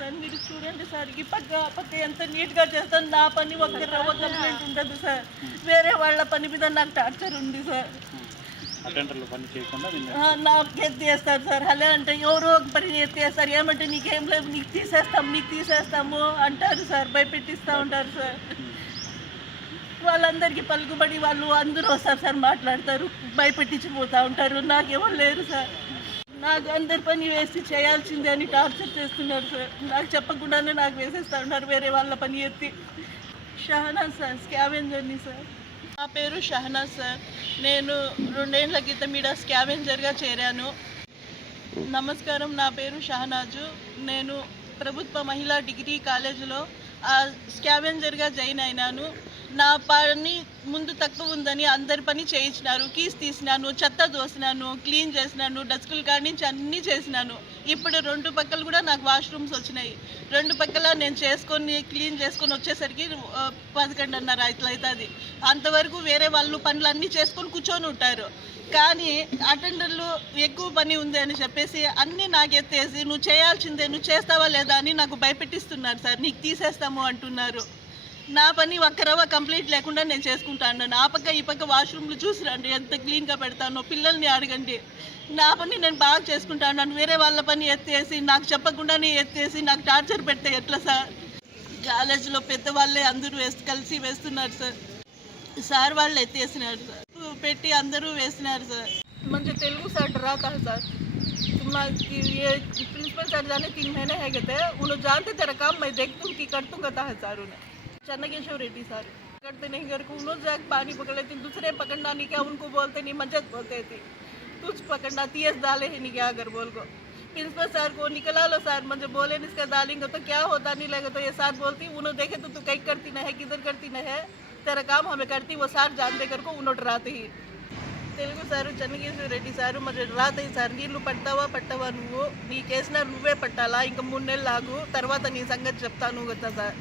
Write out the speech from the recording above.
Sir మీరు చూడండి sir ఈ పక్క ఎంత నీట్గా చేస్తాను, నా పని ఒక్క రవ్వ కంప్లైంట్ ఉండదు సార్. వేరే వాళ్ళ పని మీద నాకు టార్చర్ ఉంది సార్. అటెండర్లు పని చేయకుండా నాకు ఎత్తేస్తారు సార్. అలా అంటే ఎవరో ఒక పని ఎత్తేస్తారు, ఏమంటే నీకేం లేదు, నీకు తీసేస్తాము అంటారు సార్, భయపెట్టిస్తూ ఉంటారు సార్. వాళ్ళందరికీ పలుకుబడి వాళ్ళు అందరూ వస్తారు సార్, మాట్లాడతారు, భయపెట్టించిపోతూ ఉంటారు. నాకెవరు లేరు సార్. నాకు అందరి పని వేసి చేయాల్సిందే అని టార్చర్ చేస్తున్నారు సార్. నాకు చెప్పకుండానే నాకు వేసేస్తూ ఉన్నారు వేరే వాళ్ళ పని ఎత్తి. షహనాజ్ సార్, స్కావెంజర్ని సార్. నా పేరు షహనాజ్ సార్. నేను 2 ఏళ్ల క్రితం ఈడ స్కావెంజర్గా చేరాను. నమస్కారం, నా పేరు షహనాజు. నేను ప్రభుత్వ మహిళా డిగ్రీ కాలేజీలో స్కావెంజర్గా జాయిన్ అయినాను. నా పని ముందు తక్కువ ఉందని అందరి పని చేయించినారు. కీస్ తీసినాను, చెత్త దోసినాను, క్లీన్ చేసినాను, డస్కులు కాడి నుంచి అన్నీ చేసినాను. ఇప్పుడు 2 పక్కలు కూడా నాకు వాష్రూమ్స్ వచ్చినాయి. 2 పక్కల నేను క్లీన్ చేసుకొని వచ్చేసరికి 11:30 ఇట్లా అవుతుంది. అంతవరకు వేరే వాళ్ళు పనులు అన్నీ చేసుకొని కూర్చొని ఉంటారు. కానీ అటెండర్లు ఎక్కువ పని ఉంది అని చెప్పేసి అన్నీ నాకు ఎత్తేసి నువ్వు చేయాల్సిందే, నువ్వు చేస్తావా లేదా అని నాకు భయపెట్టిస్తున్నారు సార్. నీకు తీసేస్తాము అంటున్నారు. నా పని ఒక్క రవ్వ కంప్లీట్ లేకుండా నేను చేసుకుంటాను. ఆ పక్క ఈ పక్క వాష్రూమ్లు చూసి రండి ఎంత క్లీన్గా పెడతానో, పిల్లల్ని అడగండి. నా పని నేను బాగా చేసుకుంటాను. వేరే వాళ్ళ పని ఎత్తేసి నాకు చెప్పకుండానే ఎత్తేసి నాకు టార్చర్ పెడితే ఎట్లా సార్? కాలేజీలో పెద్దవాళ్ళే అందరూ కలిసి వేస్తున్నారు సార్. సార్ వాళ్ళు ఎత్తేసినారు సార్, పెట్టి అందరూ వేసినారు సార్. मुझे तेलुगु सर डराता है सर. ये प्रिंसिपल सर जाने 3 महीने है गए थे. उन्होंने जानते तेरा काम मैं देखती हूँ कि करतूँ कहता है सर. उन्हें चन्नकेश्वर रेड्डी सर करते नहीं घर को उन्होंने जाकर पानी पकड़ लेते, दूसरे पकड़ना नहीं क्या, उनको बोलते नहीं मजद बोलते थे. तुझ पकड़ना तीस डाले ही नहीं क्या अगर बोल को. प्रिंसिपल सर को निकला लो सर, मुझे बोले इसका डालेंगे तो क्या होता नहीं लगे. तो ये सर बोलती उन्होंने देखे तो तू कहीं करती न है, किधर करती न है, तेरा काम हमें करती. वो सर जान दे कर को उन्होंने डराते ही. తెలుగు సారు చెన్నకేశ్వర రెడ్డి సారు మరి రాత్రి సార్ నీళ్లు పట్టవా నువ్వు, నీ కేసున నువ్వే పట్టాలా, ఇంకా 3 నెలలు ఆగు, తర్వాత నీ సంగతి చెప్తాను కదా సార్.